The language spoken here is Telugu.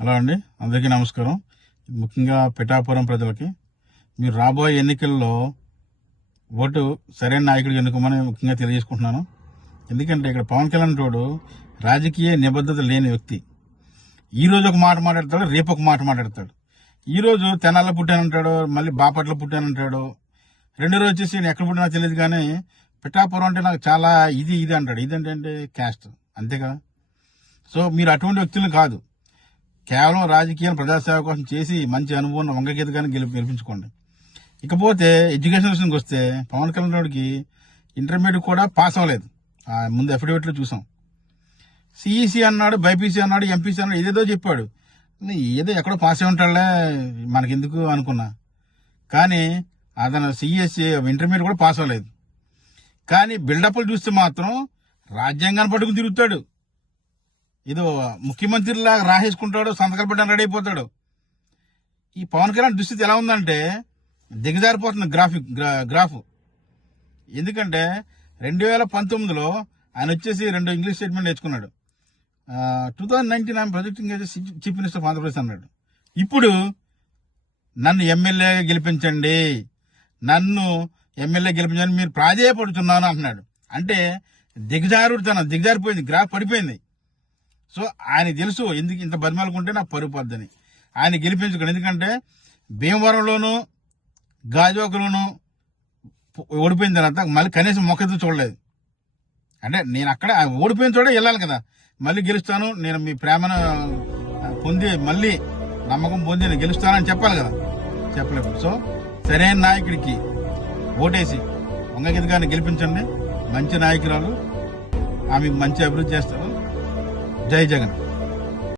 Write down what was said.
హలో అండి, అందరికీ నమస్కారం. ముఖ్యంగా పిఠాపురం ప్రజలకి మీరు రాబోయే ఎన్నికల్లో ఓటు సరైన నాయకుడికి ఎన్నుకోమని ముఖ్యంగా తెలియజేసుకుంటున్నాను. ఎందుకంటే ఇక్కడ పవన్ కళ్యాణ్ తోడు రాజకీయ నిబద్ధత లేని వ్యక్తి. ఈ రోజు ఒక మాట మాట్లాడతాడు, రేపు ఒక మాట మాట్లాడతాడు. ఈ రోజు తెనాల్లో పుట్టానంటాడు, మళ్ళీ బాపట్ల పుట్టానంటాడు. రెండో రోజు వచ్చేసి నేను ఎక్కడ పుట్టినా తెలియదు కానీ పిఠాపురం అంటే నాకు చాలా ఇది అంటాడు. ఇదేంటంటే క్యాస్ట్, అంతేగా. సో మీరు అటువంటి వ్యక్తులను కాదు, కేవలం రాజకీయం ప్రజాసేవ కోసం చేసి మంచి అనుభవం వంగగీతగానే గెలిపించుకోండి. ఇకపోతే ఎడ్యుకేషన్ విషయానికి వస్తే పవన్ కళ్యాణ్కి ఇంటర్మీడియట్ కూడా పాస్ అవ్వలేదు. ముందు అఫిడవిట్లో చూసాం. సిఈసి అన్నాడు, బైపీసీ అన్నాడు, ఎంపీసీ అన్నాడు, ఏదేదో చెప్పాడు. ఏదో ఎక్కడో పాస్ అయి ఉంటాడులే మనకెందుకు అనుకున్నా. కానీ అతను సిఈఎస్సి ఇంటర్మీడియట్ కూడా పాస్ అవ్వలేదు. కానీ బిల్డప్లు చూస్తే మాత్రం రాజ్యాంగాన్ని పట్టుకుని తిరుగుతాడు. ఏదో ముఖ్యమంత్రిలాగా రాసేసుకుంటాడు, సంతకాలు పెట్టడానికి రెడీ అయిపోతాడు. ఈ పవన్ కళ్యాణ్ దుస్థితి ఎలా ఉందంటే దిగజారిపోతుంది గ్రాఫ్. ఎందుకంటే 2019లో ఆయన వచ్చేసి 2 ఇంగ్లీష్ స్టేట్మెంట్ నేర్చుకున్నాడు. 2019 ఆయన projecting chief minister of Andhra Pradesh అన్నాడు. ఇప్పుడు నన్ను ఎమ్మెల్యేగా గెలిపించండి, మీరు ప్రాధేయపడుతున్నాను అంటున్నాడు. అంటే దిగజారిపోయింది, గ్రాఫ్ పడిపోయింది. సో ఆయన తెలుసు ఎందుకు ఇంత బతిమాలకుంటే నాకు పరుగు పద్దని. ఆయన గెలిపించుకోండి. ఎందుకంటే భీమవరంలోను గాజువాకలోను ఓడిపోయిన తర్వాత మళ్ళీ కనీసం మొక్కతో చూడలేదు. అంటే నేను అక్కడ ఓడిపోయిన చోట వెళ్ళాలి కదా. మళ్ళీ గెలుస్తాను, నేను మీ ప్రేమను పొంది మళ్ళీ నమ్మకం పొంది నేను గెలుస్తానని చెప్పాలి కదా, చెప్పలేదు. సో సరైన నాయకుడికి ఓటేసి వంగగీత గారిని గెలిపించండి. మంచి నాయకురాలు, ఆమెకు మంచి అభివృద్ధి చేస్తారు. జై జగన్.